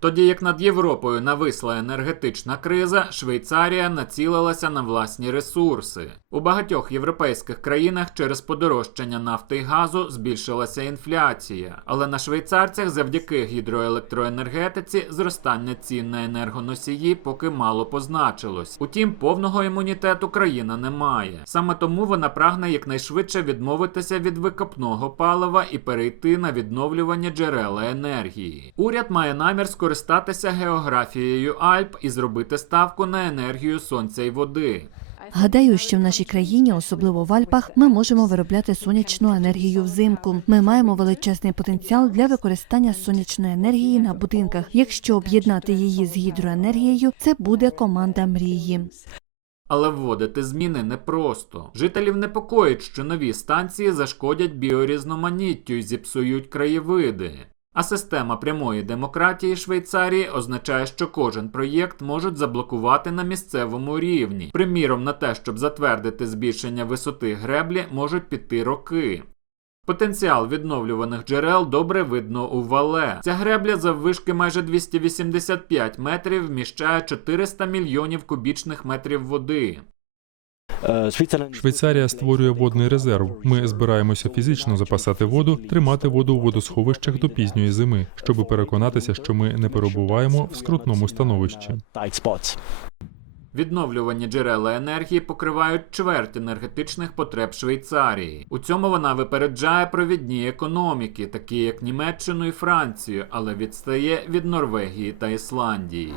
Тоді як над Європою нависла енергетична криза, Швейцарія націлилася на власні ресурси. У багатьох європейських країнах через подорожчання нафти й газу збільшилася інфляція, але на швейцарцях завдяки гідроелектроенергетиці зростання цін на енергоносії поки мало позначилось. Утім, повного імунітету країна не має. Саме тому вона прагне якнайшвидше відмовитися від викопного палива і перейти на відновлювані джерела енергії. Уряд має намір скористатися географією Альп і зробити ставку на енергію сонця і води. Гадаю, що в нашій країні, особливо в Альпах, ми можемо виробляти сонячну енергію взимку. Ми маємо величезний потенціал для використання сонячної енергії на будинках. Якщо об'єднати її з гідроенергією, це буде команда мрії. Але вводити зміни непросто. Жителів непокоїть, що нові станції зашкодять біорізноманіттю і зіпсують краєвиди. А система прямої демократії Швейцарії означає, що кожен проєкт можуть заблокувати на місцевому рівні. Приміром, на те, щоб затвердити збільшення висоти греблі, можуть піти роки. Потенціал відновлюваних джерел добре видно у вале. Ця гребля заввишки майже 285 метрів вміщає 400 мільйонів кубічних метрів води. Швейцарія створює водний резерв. Ми збираємося фізично запасати воду, тримати воду у водосховищах до пізньої зими, щоб переконатися, що ми не перебуваємо в скрутному становищі. Відновлювані джерела енергії покривають чверть енергетичних потреб Швейцарії. У цьому вона випереджає провідні економіки, такі як Німеччину і Францію, але відстає від Норвегії та Ісландії.